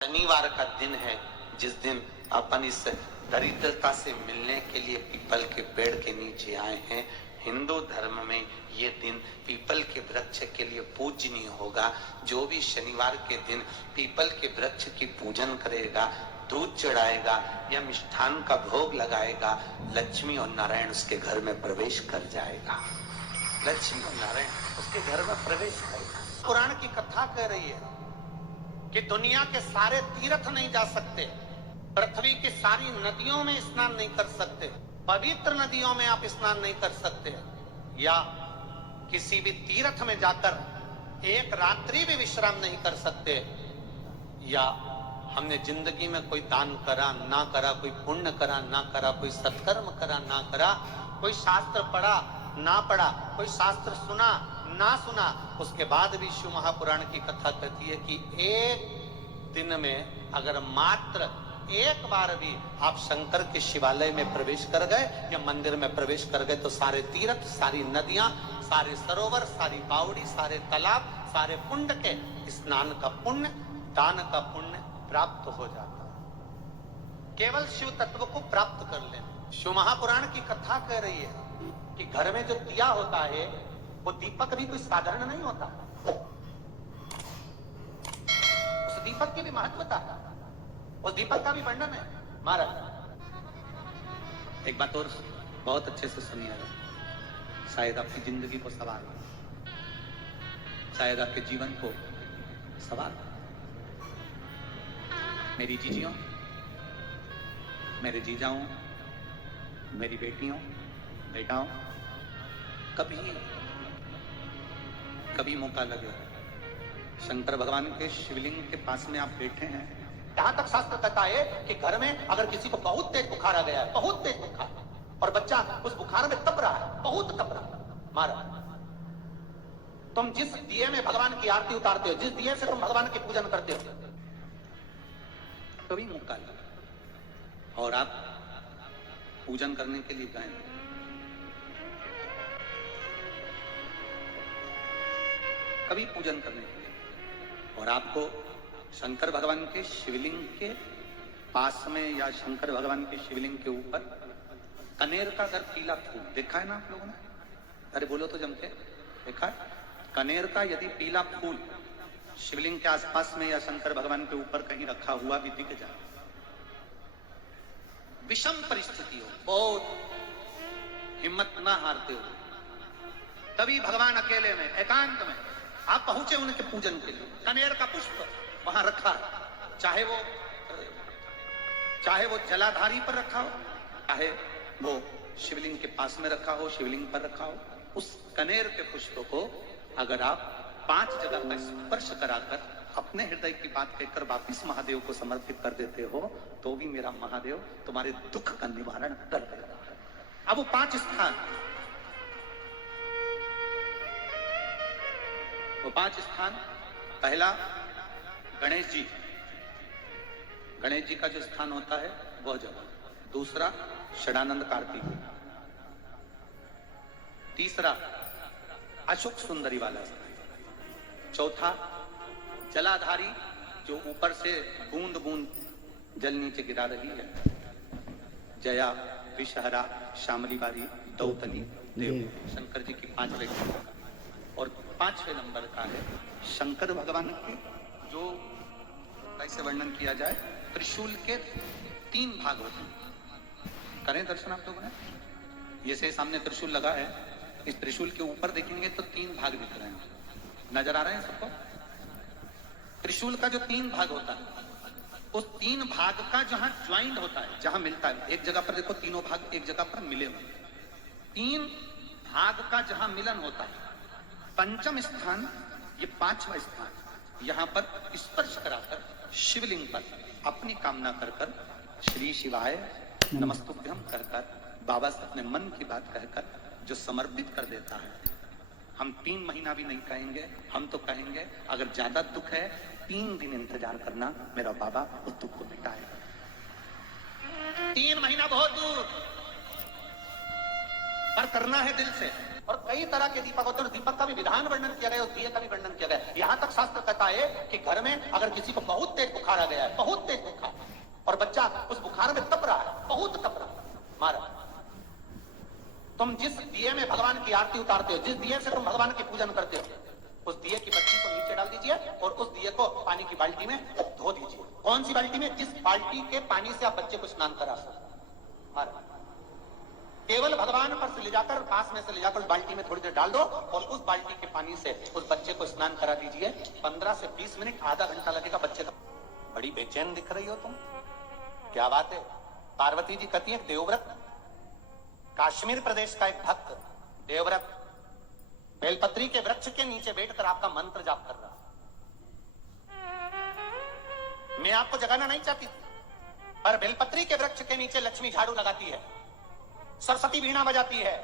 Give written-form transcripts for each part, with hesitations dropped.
शनिवार का दिन है जिस दिन अपन इस दरिद्रता से मिलने के लिए पीपल के पेड़ के नीचे आए हैं। हिंदू धर्म में ये दिन पीपल के वृक्ष के लिए पूजनीय होगा। जो भी शनिवार के दिन पीपल के वृक्ष की पूजन करेगा, दूध चढ़ाएगा या मिष्ठान का भोग लगाएगा, लक्ष्मी और नारायण उसके घर में प्रवेश कर जाएगा। लक्ष्मी और नारायण उसके घर में प्रवेश करेगा। पुराण की कथा कह रही है कि दुनिया के सारे तीर्थ नहीं जा सकते, पृथ्वी की सारी नदियों में स्नान नहीं कर सकते, पवित्र नदियों में आप स्नान नहीं कर सकते, या किसी भी तीर्थ में जाकर एक रात्रि भी विश्राम नहीं कर सकते, या हमने जिंदगी में कोई दान करा ना करा, कोई पुण्य करा ना करा, कोई सत्कर्म करा ना करा, कोई शास्त्र पढ़ा ना पढ़ा, कोई शास्त्र सुना ना सुना, उसके बाद भी शिव महापुराण की कथा कहती है कि एक दिन में अगर मात्र एक बार भी आप शंकर के शिवालय में प्रवेश कर गए या मंदिर में प्रवेश कर गए तो सारे तीर्थ, सारी नदियां, सारे सरोवर, सारी बावड़ी, सारे तालाब, सारे कुंड के स्नान का पुण्य, दान का पुण्य प्राप्त हो जाता है। केवल शिव तत्व को प्राप्त कर लेना। शिव महापुराण की कथा कह रही है कि घर में जो दिया होता है वो दीपक भी कोई साधारण नहीं होता, उस दीपक की भी महत्वता है, उस दीपक का भी वर्णन है। महाराज एक बात और बहुत अच्छे से सुनिएगा, शायद आपकी जिंदगी को सवार, शायद आपके जीवन को सवार। मेरी जीजियों, मेरे जीजाओं, मेरी बेटियों, बेटाओं, कभी मौका लगे शंकर भगवान के शिवलिंग के पास में आप बैठे हैं, यहां तक शास्त्र कहता है कि घर में अगर किसी को बहुत तेज बुखार आ गया है, बहुत तेज बुखार, और बच्चा उस बुखार में तप रहा है, बहुत तप रहा है, महाराज तुम जिस दिए में भगवान की आरती उतारते हो, जिस दिए से तुम भगवान की पूजन करते हो, कभी मौका लगे और आप पूजन करने के लिए गए, कभी पूजन करने के लिए, और आपको शंकर भगवान के शिवलिंग के पास में या शंकर भगवान के शिवलिंग के ऊपर कनेर का अगर पीला फूल देखा है ना आप लोगों ने, अरे बोलो तो जम के, देखा है? कनेर का यदि पीला फूल शिवलिंग के आसपास में या शंकर भगवान के ऊपर कहीं रखा हुआ भी दिख जाए, विषम परिस्थिति हो, बहुत हिम्मत ना हारते हो, तभी भगवान अकेले में एकांत में आप पहुंचे उनके पूजन के लिए, कनेर का पुष्प वहां रखा, चाहे वो जलाधारी पर रखा हो, चाहे वो शिवलिंग के पास में रखा हो, शिवलिंग पर रखा हो, उस कनेर के पुष्प को अगर आप 5 जगह का स्पर्श कराकर अपने हृदय की बात कहकर वापिस महादेव को समर्पित कर देते हो, तो भी मेरा महादेव तुम्हारे दुख का निवारण कर देगा। अब वो 5 स्थान, वो 5 स्थान, पहला गणेश जी, गणेश जी का जो स्थान होता है वह जगह, दूसरा षडानंद कार्तिक, तीसरा अशोक सुंदरी वाला स्थान, चौथा जलाधारी जो ऊपर से बूंद बूंद जल नीचे गिरा रही है, जया, विषहरा, शामली बारी, दौतली देव, शंकर जी की 5 व्यक्ति, और 5वें नंबर का है शंकर भगवान के जो कैसे वर्णन किया जाए, त्रिशूल के 3 भाग होते हैं। करें दर्शन आप लोगों ने, ये से सामने त्रिशूल लगा है, इस त्रिशूल के ऊपर देखेंगे तो 3 भाग दिख रहे हैं, नजर आ रहे हैं सबको? त्रिशूल का जो 3 भाग होता है, उस 3 भाग का जहां ज्वाइंट होता है, जहां मिलता है, एक जगह पर देखो तीनों भाग एक जगह पर मिले हुए, 3 भाग का जहां मिलन होता है, पंचम स्थान, ये 5वां स्थान, यहां पर स्पर्श कराकर शिवलिंग पर अपनी कामना कर श्री शिवाय नमस्तुभ्यम कहकर बाबा से अपने मन की बात कहकर जो समर्पित कर देता है, हम 3 महीना भी नहीं कहेंगे, हम तो कहेंगे अगर ज्यादा दुख है 3 दिन इंतजार करना, मेरा बाबा उस दुख को मिटाएगा। 3 महीना बहुत दूर पर करना है दिल से, और कई तरह के दीपक होते हैं। दीपक का भी विधान वर्णन किया गया, उस दिए का भी वर्णन किया गया। यहां तक शास्त्र कहता है कि घर में अगर किसी को बहुत तेज बुखार आ गया है, बहुत तेज बुखार, और बच्चा उस बुखार में तप रहा है, बहुत तप रहा है, मारा, तुम जिस दिए में भगवान की आरती उतारते हो, जिस दिए से तुम भगवान की पूजन करते हो, उस दिए की बत्ती को नीचे डाल दीजिए और उस दिए को पानी की बाल्टी में धो दीजिए। कौन सी बाल्टी में? जिस बाल्टी के पानी से आप बच्चे को स्नान करा सकते। मारा, केवल भगवान पर से ले जाकर, पास में से ले जाकर उस बाल्टी में थोड़ी देर डाल दो और उस बाल्टी के पानी से उस बच्चे को स्नान करा दीजिए। 15 से 20 मिनट, आधा घंटा लगेगा बच्चे का। बड़ी बेचैन दिख रही हो तुम, क्या बात है? पार्वती जी कहती है देवव्रत, कश्मीर प्रदेश का एक भक्त देवव्रत बेलपत्री के वृक्ष के नीचे बैठकर आपका मंत्र जाप कर रहा। मैं आपको जगाना नहीं चाहती, पर बेलपत्री के वृक्ष के नीचे लक्ष्मी झाड़ू लगाती है, सरस्वती वीणा बजाती है,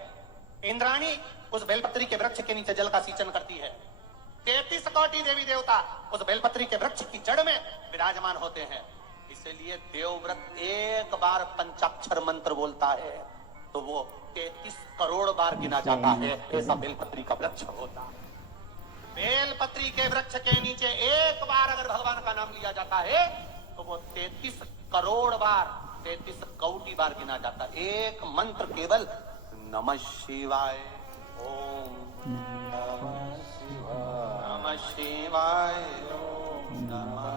इंद्राणी उस बेलपत्री के वृक्ष के नीचे जल का सिंचन करती है, 33 कोटि देवी देवता उस बेलपत्री के वृक्ष की जड़ में विराजमान होते हैं। इसलिए देवव्रत एक बार पंचाक्षर मंत्र बोलता है तो वो 33 करोड़ बार गिना जाता है। ऐसा बेलपत्री का वृक्ष होता है। बेलपत्री के वृक्ष के नीचे एक बार अगर भगवान का नाम लिया जाता है तो वो 33 करोड़ बार, 33 कोटि बार गिना जाता है। एक मंत्र केवल नमः शिवाय, ओम नमः शिवाय, नमः शिवाय, ओम नमः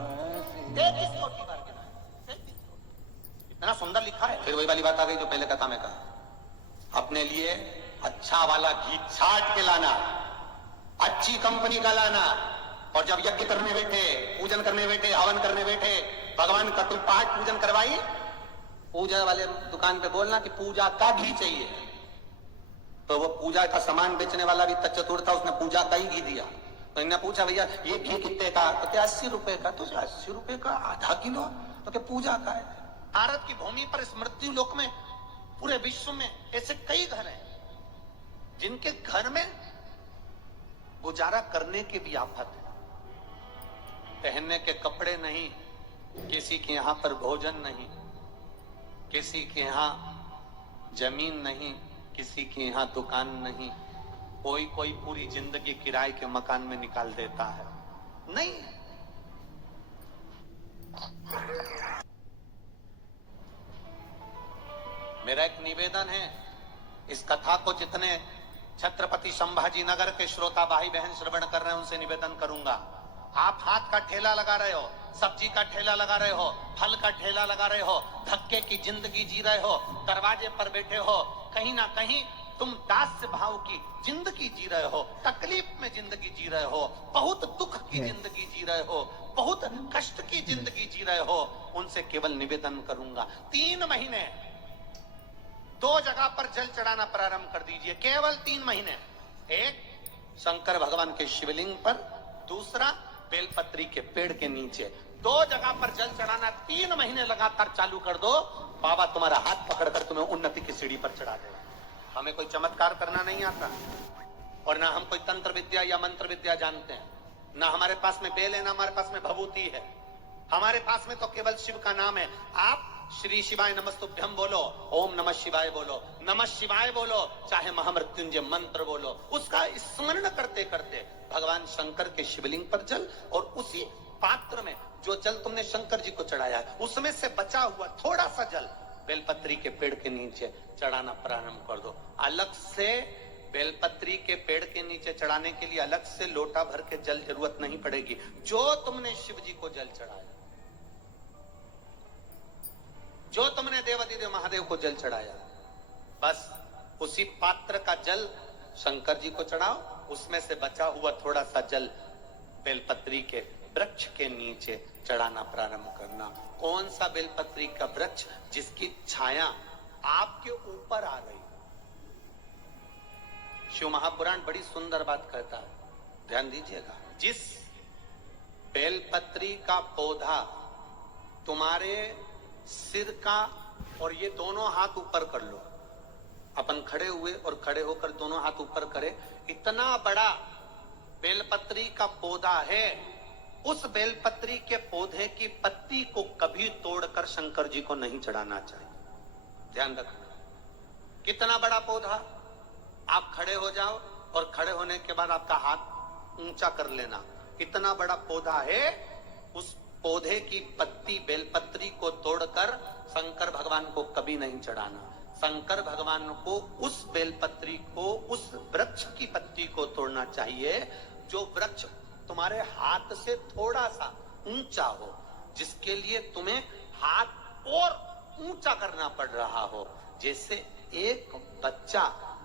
शिवाय, 33 कोटि बार गिना है। इतना सुंदर लिखा है। फिर वही वाली बात आ गई जो पहले कथा में कहा, अपने लिए अच्छा वाला घी छाट के लाना, अच्छी कंपनी का लाना, और जब यज्ञ करने बैठे, पूजन करने बैठे, हवन करने बैठे, भगवान का तुम पाठ पूजन करवाई, पूजा वाले दुकान पे बोलना कि पूजा का घी चाहिए। तो वो पूजा का सामान बेचने वाला भी चतुर था, उसने पूजा का ही घी दिया। तो इन्हें पूछा भैया ये घी कितने का? तो क्या 80 रुपए का? तो 80 रुपए का आधा किलो? तो क्या पूजा का है? भारत की भूमि पर इस मृत्यु लोक में, पूरे विश्व में ऐसे कई घर हैं जिनके घर में गुजारा करने की भी आफत है। पहनने के कपड़े नहीं, किसी के यहां पर भोजन नहीं, किसी के यहां जमीन नहीं, किसी के यहां दुकान नहीं, कोई पूरी जिंदगी किराए के मकान में निकाल देता है। नहीं, मेरा एक निवेदन है, इस कथा को जितने छत्रपति संभाजी नगर के श्रोता भाई बहन श्रवण कर रहे हैं उनसे निवेदन करूंगा, आप हाथ का ठेला लगा रहे हो, सब्जी का ठेला लगा रहे हो, फल का ठेला लगा रहे हो, धक्के की जिंदगी जी रहे हो, दरवाजे पर बैठे हो, कहीं ना कहीं तुम दास्य भाव की जिंदगी जी रहे हो, तकलीफ में जिंदगी जी रहे हो, बहुत दुख की जिंदगी जी रहे हो, बहुत कष्ट की जिंदगी जी रहे हो, उनसे केवल निवेदन करूंगा 3 महीने 2 जगह पर जल चढ़ाना प्रारंभ कर दीजिए। केवल 3 महीने, एक शंकर भगवान के शिवलिंग पर, दूसरा बेलपत्री के पेड़ के नीचे, 2 जगह पर जल चढ़ाना 3 महीने लगातार चालू कर दो। बाबा तुम्हारा हाथ पकड़कर तुम्हें उन्नति की सीढ़ी पर चढ़ा देगा। हमें कोई चमत्कार करना नहीं आता, और ना हम कोई तंत्र विद्या या मंत्र विद्या जानते हैं, ना हमारे पास में बेल है, ना हमारे पास में भभूति है। हमारे पास में तो केवल शिव का नाम है। आप श्री शिवाय नमस्तुभ्यम बोलो, ओम नमः शिवाय बोलो, नमः शिवाय बोलो, चाहे महामृत्युंजय मंत्र बोलो, उसका स्मरण करते करते भगवान शंकर के शिवलिंग पर जल, और उसी पात्र में जो जल तुमने शंकर जी को चढ़ाया है उसमें से बचा हुआ थोड़ा सा जल बेलपत्री के पेड़ के नीचे चढ़ाना प्रारंभ कर दो। अलग से बेलपत्री के पेड़ के नीचे चढ़ाने के लिए अलग से लोटा भर के जल जरूरत नहीं पड़ेगी। जो तुमने शिव जी को जल चढ़ाया, जो तुमने देवाधिदेव महादेव को जल चढ़ाया, बस उसी पात्र का जल शंकर जी को चढ़ाओ, उसमें से बचा हुआ थोड़ा सा जल बेलपत्री के वृक्ष के नीचे चढ़ाना प्रारंभ करना। कौन सा बेलपत्री का वृक्ष? जिसकी छाया आपके ऊपर आ रही। शिव महापुराण बड़ी सुंदर बात कहता है, ध्यान दीजिएगा। जिस बेलपत्री का पौधा तुम्हारे सिर का, और ये दोनों हाथ ऊपर कर लो, अपन खड़े हुए और खड़े होकर दोनों हाथ ऊपर करे, इतना बड़ा बेलपत्री का पौधा है, उस बेलपत्री के पौधे की पत्ती को कभी तोड़कर शंकर जी को नहीं चढ़ाना चाहिए। ध्यान रखना, कितना बड़ा पौधा, आप खड़े हो जाओ और खड़े होने के बाद आपका हाथ ऊंचा कर लेना। इतना बड़ा पौधा है, उस पौधे की पत्ती बेलपत्री को तोड़कर शंकर भगवान को कभी नहीं चढ़ाना। शंकर भगवान को उस बेलपत्री को, उस वृक्ष की पत्ती को तोड़ना चाहिए जो वृक्ष तुम्हारे हाथ से थोड़ा सा ऊंचा हो, जिसके लिए तुम्हें हाथ और ऊंचा करना पड़ रहा हो। जैसे एक बच्चा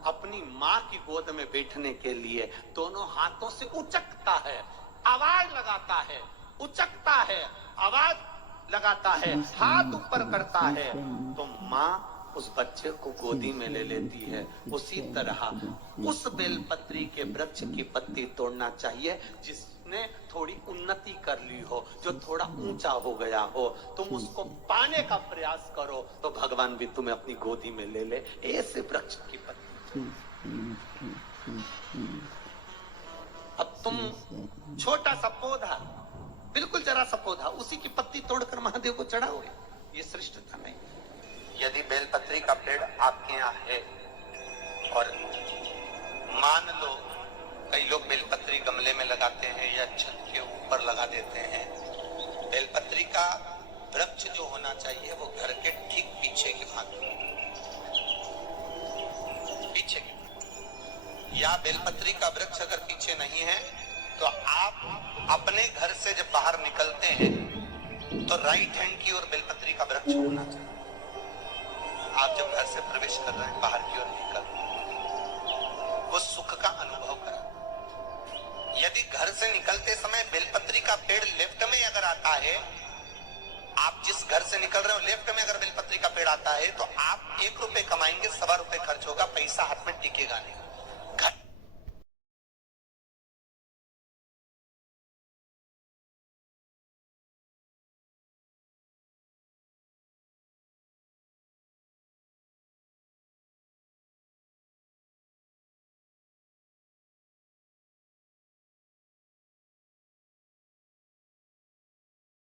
अपनी माँ की गोद में बैठने के लिए दोनों हाथों से उचकता है, आवाज लगाता है, उचकता है, आवाज लगाता है, हाथ ऊपर करता है, तो माँ उस बच्चे को गोदी में ले लेती है। उसी तरह उस बेलपत्री के वृक्ष की पत्ती तोड़ना चाहिए जिसने थोड़ी उन्नति कर ली हो, जो थोड़ा ऊंचा हो गया हो। तुम उसको पाने का प्रयास करो तो भगवान भी तुम्हें अपनी गोदी में ले ले। ऐसे वृक्ष की पत्ती। अब तुम छोटा सा पौधा, बिल्कुल जरा सा पौधा, उसी की पत्ती तोड़कर महादेव को चढ़ाओगे, ये श्रेष्ठता नहीं। यदि बेलपत्री का पेड़ आपके यहाँ है और मान लो कई लोग बेलपत्री गमले में लगाते हैं या छत के ऊपर लगा देते हैं, बेलपत्री का वृक्ष जो होना चाहिए वो घर के ठीक पीछे के भाग में, पीछे के। या बेलपत्री का वृक्ष अगर पीछे नहीं है तो आप अपने घर से जब बाहर निकलते हैं तो राइट हैंड की ओर बेलपत्री का वृक्ष होना चाहिए। आप जब घर से प्रवेश कर रहे हैं, बाहर की ओर निकल, वो सुख का अनुभव करें। यदि घर से निकलते समय बेलपत्री का पेड़ लेफ्ट में अगर आता है, आप जिस घर से निकल रहे हो लेफ्ट में अगर बेलपत्री का पेड़ आता है तो आप 1 रुपए कमाएंगे, 1.25 रुपए खर्च होगा, पैसा हाथ में टिकेगा नहीं।